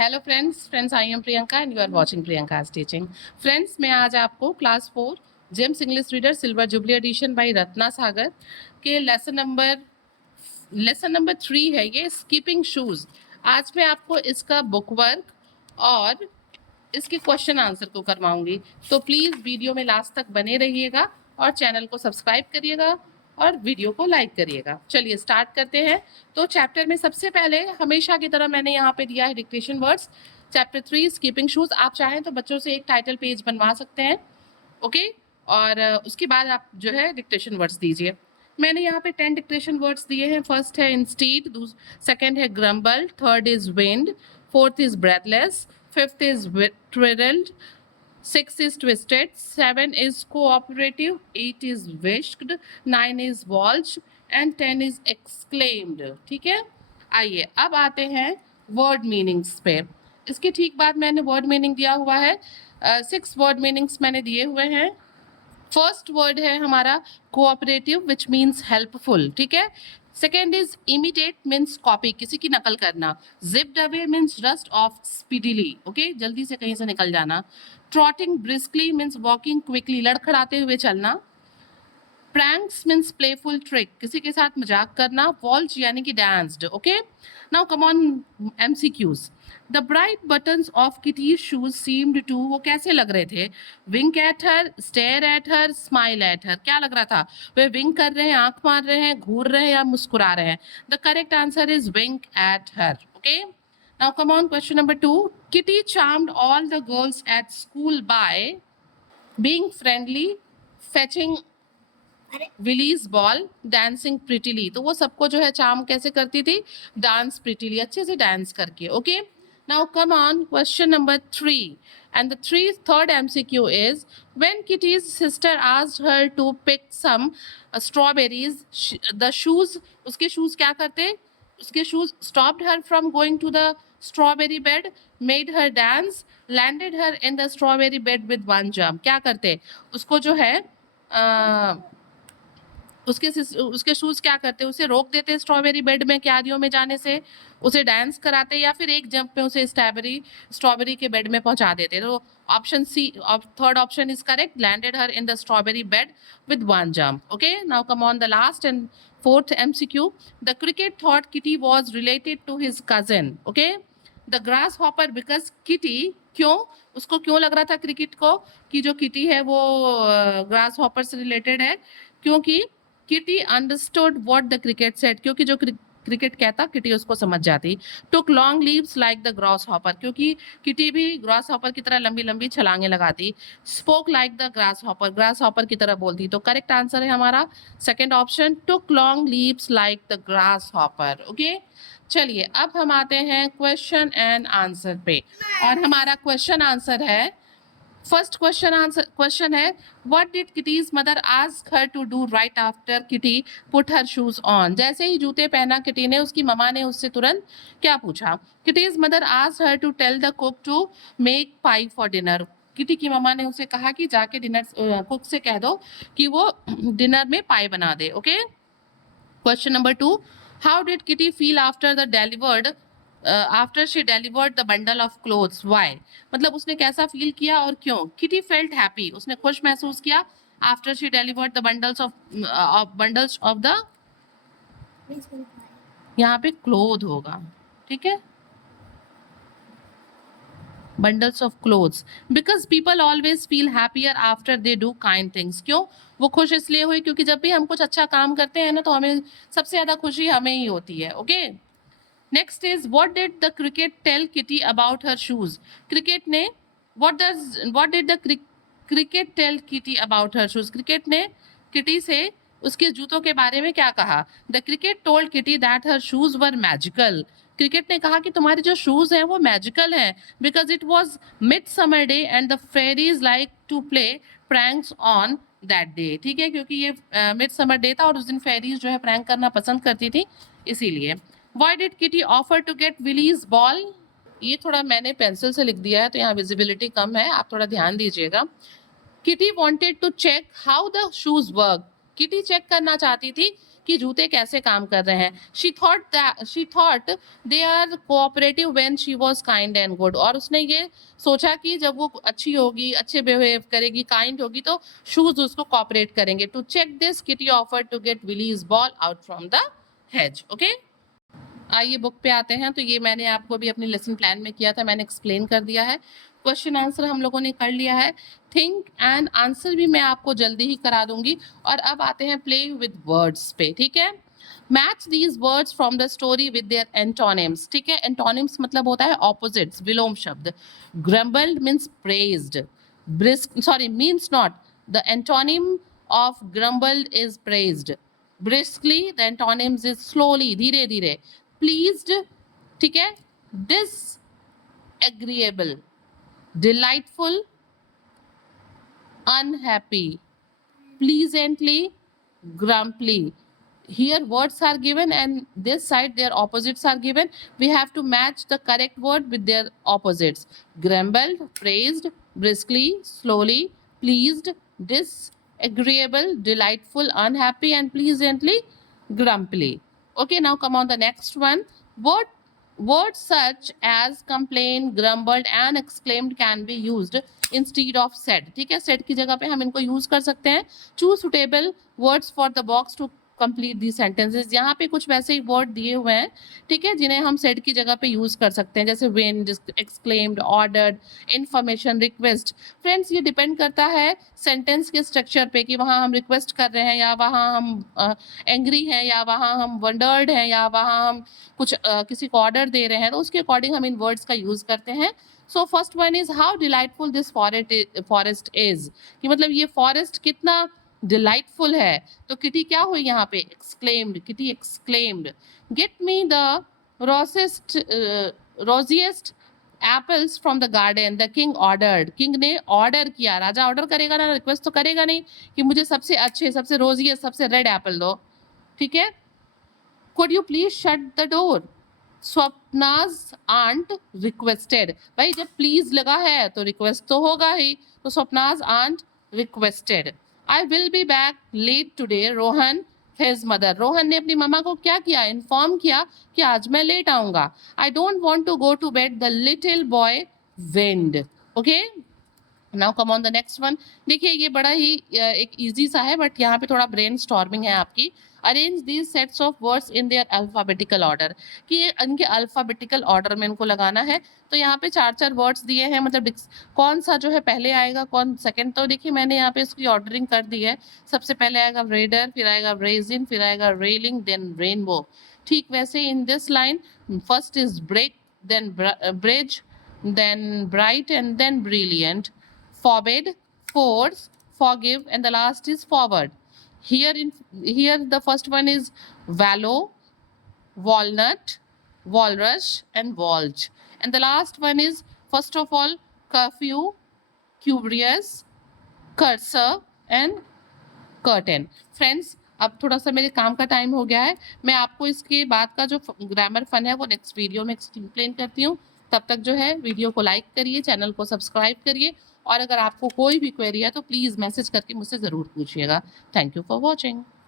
Hello friends I am Priyanka and you are watching Priyanka's teaching. Friends मैं आज आपको class 4 gems English reader silver jubilee edition by Ratna Sagar के lesson number 3 है ये skipping shoes. आज मैं आपको इसका बुक वर्क और इसके क्वेश्चन आंसर को करवाऊंगी, तो प्लीज़ वीडियो में लास्ट तक बने रहिएगा और चैनल को सब्सक्राइब करिएगा और वीडियो को लाइक करिएगा। चलिए स्टार्ट करते हैं। तो चैप्टर में सबसे पहले हमेशा की तरह मैंने यहाँ पे दिया है dictation words. Chapter 3 skipping shoes. आप चाहें तो बच्चों से एक टाइटल पेज बनवा सकते हैं, ओके। और उसके बाद आप जो है डिक्टेशन वर्ड्स दीजिए। मैंने यहाँ पे 10 डिक्टेशन वर्ड्स दिए हैं। फर्स्ट है इंस्टीड, सेकंड है grumble, third is wind, fourth is breathless, fifth is twiddled, 6 is twisted, 7 is cooperative, 8 is whisked, 9 is waltzed and 10 is exclaimed। ठीक है, आइए अब आते हैं वर्ड मीनिंग्स पे। इसके ठीक बाद मैंने वर्ड मीनिंग दिया हुआ है, 6 वर्ड मीनिंग्स मैंने दिए हुए हैं। फर्स्ट वर्ड है हमारा कोऑपरेटिव विच मीन्स हेल्पफुल, ठीक है। Second is imitate means copy, किसी की नकल करना। Zipped away means rushed off speedily, okay, जल्दी से कहीं से निकल जाना। Trotting briskly means walking quickly, लड़खड़ाते हुए चलना। प्रैंक्स मीन्स प्लेफुल ट्रिक, किसी के साथ मजाक करना। वॉल्ज यानी कि danced, okay. Now come on MCQs. The bright buttons of Kitty shoes seemed to, वो कैसे लग रहे थे? Wink at her, stare at her, smile at her. क्या लग रहा था? वे विंक कर रहे हैं, आंख मार रहे हैं, घूर रहे हैं या मुस्कुरा रहे हैं? The correct answer is wink at her, okay. Now come on question number 2। Kitty charmed all the girls at school by being friendly, fetching Willie's ball, dancing prettily. तो वो सबको जो है चार्म कैसे करती थी? डांस प्रिटीली, अच्छे से डांस करके, okay. Now come on question number 3 and the third MCQ is when Kitty's sister asked her to pick some strawberries, the shoes, उसके shoes क्या करते? उसके shoes stopped her from going to the strawberry bed, made her dance, landed her in the strawberry bed with one jump। क्या करते? उसको जो है उसके शूज क्या करते? उसे रोक देते स्ट्रॉबेरी बेड में क्यारियों में जाने से, उसे डांस कराते, या फिर एक जंप में उसे स्ट्रॉबेरी के बेड में पहुंचा देते। तो option C, third option is correct, landed her in the strawberry bed with one jump, okay. Now come on the last and fourth MCQ। The cricket thought Kitty was related to his cousin, okay. The grasshopper because Kitty, क्यों उसको क्यों लग रहा था cricket को कि जो kitty है वो ग्रास हॉपर से रिलेटेड है? क्योंकि Kitty understood what the cricket said, क्योंकि जो क्रिकेट कहता किटी उसको समझ जाती। Took long leaps like the grasshopper, क्योंकि किटी भी ग्रास हॉपर की तरह लंबी लंबी छलांगे लगाती। Spoke like the grasshopper की तरह बोलती। तो करेक्ट आंसर है हमारा second option, took long leaps like the grasshopper, okay. चलिए अब हम आते हैं क्वेश्चन एंड आंसर पे, और हमारा क्वेश्चन आंसर है, फर्स्ट क्वेश्चन है what did Kitty's mother ask her to do right after Kitty put her shoes on. जैसे ही जूते पहना किटी ने, उसकी ममा ने उससे तुरंत क्या पूछा? Kitty's mother ask her to tell the cook to make pie for dinner. Kitty की ममा ने उसे कहा कि जाके डिनर कुक से कह दो कि वो डिनर में पाई बना दे, okay. Question number 2, how did Kitty feel after she delivered the bundle of clothes, why? मतलब उसने कैसा फील किया और क्यों? किटी फेल्ट हैप्पी, उसने खुश महसूस किया after she delivered the bundles of the, यहाँ पे क्लोथ होगा, ठीक है, bundles of clothes, because people always feel happier after they do kind things. क्यों वो खुश इसलिए हुई? क्योंकि जब भी हम कुछ अच्छा काम करते हैं ना, तो हमें सबसे ज्यादा खुशी हमें ही होती है, okay. Next is what did the cricket tell Kitty about her shoes. Cricket ने what did the cricket tell Kitty about her shoes, cricket ने किटी से उसके जूतों के बारे में क्या कहा? The cricket told Kitty that her shoes were magical. Cricket ने कहा कि तुम्हारे जो शूज हैं वो मैजिकल हैं, because it was midsummer day and the fairies like to play pranks on that day, ठीक है, क्योंकि ये मिड समर डे था और उस दिन फेरीज जो है प्रैंक करना पसंद करती थी, इसीलिए। Why did Kitty offer to get Willy's ball? ये थोड़ा मैंने पेंसिल से लिख दिया है तो यहाँ विजिबिलिटी कम है, आप थोड़ा ध्यान दीजिएगा। Kitty wanted to check how the shoes work. Kitty check करना चाहती थी कि जूते कैसे काम कर रहे हैं। She thought they are cooperative when she was kind and good, और उसने ये सोचा कि जब वो अच्छी होगी, अच्छे बिहेव करेगी, काइंड होगी, तो शूज उसको कोऑपरेट करेंगे। To check this Kitty offered to get Willie's ball out from the hedge. Okay, आइए बुक पे आते हैं। तो ये मैंने आपको भी अपने लेसन प्लान में किया था, मैंने एक्सप्लेन कर दिया है। क्वेश्चन आंसर हम लोगों ने कर लिया है। थिंक एंड आंसर भी मैं आपको जल्दी ही करा दूंगी। और अब आते हैं प्ले विद वर्ड्स पे, ठीक है। Match these words from the story with their antonyms, ठीक है। एंटोनिम्स मतलब होता है ऑपोजिट्स, विलोम शब्द। Grumbled means praised, brisk sorry means not, the antonym of grumbled is praised. Briskly the antonyms is slowly, धीरे धीरे। प्लीज्ड, ठीक है, disagreeable, delightful, unhappy, pleasantly, grumpy. Here words are given and this side their opposites are given. We have to match the correct word with their opposites. Grumbled, praised, briskly, slowly, pleased, disagreeable, delightful, unhappy, and pleasantly, grumpy. Okay, now come on the next one. Words such as complained, grumbled and exclaimed can be used instead of said, ठीक है। said की जगह पे हम इनको use कर सकते हैं। choose suitable words for the box to complete these sentences। यहाँ पे कुछ वैसे ही वर्ड दिए हुए हैं, ठीक है, जिन्हें हम said की जगह पे यूज कर सकते हैं, जैसे when, exclaimed, ordered, information, request। Friends ये डिपेंड करता है सेंटेंस के स्ट्रक्चर पे कि वहाँ हम रिक्वेस्ट कर रहे हैं, या वहाँ हम एंग्री हैं, या वहाँ हम वंडर्ड हैं, या वहाँ हम कुछ किसी को ऑर्डर दे रहे हैं, तो उसके अकॉर्डिंग हम इन वर्ड्स का यूज करते हैं। So first one is how delightful this forest is, कि मतलब ये फॉरेस्ट कितना डिलाइटफुल है। तो किटी क्या हुई यहाँ पे, exclaimed, Kitty exclaimed. Get me the rosiest apples from the garden, the king ordered, king ने ऑर्डर किया। राजा ऑर्डर करेगा ना, रिक्वेस्ट तो करेगा नहीं कि मुझे सबसे अच्छे, सबसे रोजिएस्ट, सबसे रेड एप्पल दो, ठीक है। Could you please shut the door? Swapna's aunt requested, भाई जब प्लीज लगा है तो रिक्वेस्ट तो होगा ही, तो Swapna's aunt requested. I will be back late today, Rohan his mother, Rohan ने अपनी मम्मा को क्या किया, इन्फॉर्म किया कि आज मैं लेट आऊंगा। I don't want to go to bed, the little boy went. Okay, now come on the next one. देखिए ये बड़ा ही एक इजी सा है, बट यहाँ पे थोड़ा ब्रेन स्टॉर्मिंग है आपकी। Arrange these sets of words in their alphabetical order, कि ये इनके अल्फाबेटिकल ऑर्डर में इनको लगाना है। तो यहाँ पे 4-4 वर्ड्स दिए हैं, मतलब कौन सा जो है पहले आएगा, कौन सेकंड। तो देखिए मैंने यहाँ पे इसकी ऑर्डरिंग कर दी है। सबसे पहले आएगा रेडर, फिर आएगा रेजिन, फिर आएगा रेलिंग, देन रेनबो। ठीक वैसे in this line first is break, then bridge, then bright and then brilliant, forbid, force, forgive, and the last is forward. Here the first one is wallow, walnut, walrus, and walge, and the last one is first of all curfew, curious, cursor, and curtain. Friends, अब थोड़ा सा मेरे काम का time हो गया है, मैं आपको इसके बाद का जो ग्रामर फन है वो नेक्स्ट वीडियो में एक्सप्लेन करती हूँ। तब तक जो है वीडियो को लाइक करिए, चैनल को सब्सक्राइब करिए, और अगर आपको कोई भी क्वेरी है तो प्लीज़ मैसेज करके मुझसे ज़रूर पूछिएगा। Thank you for watching.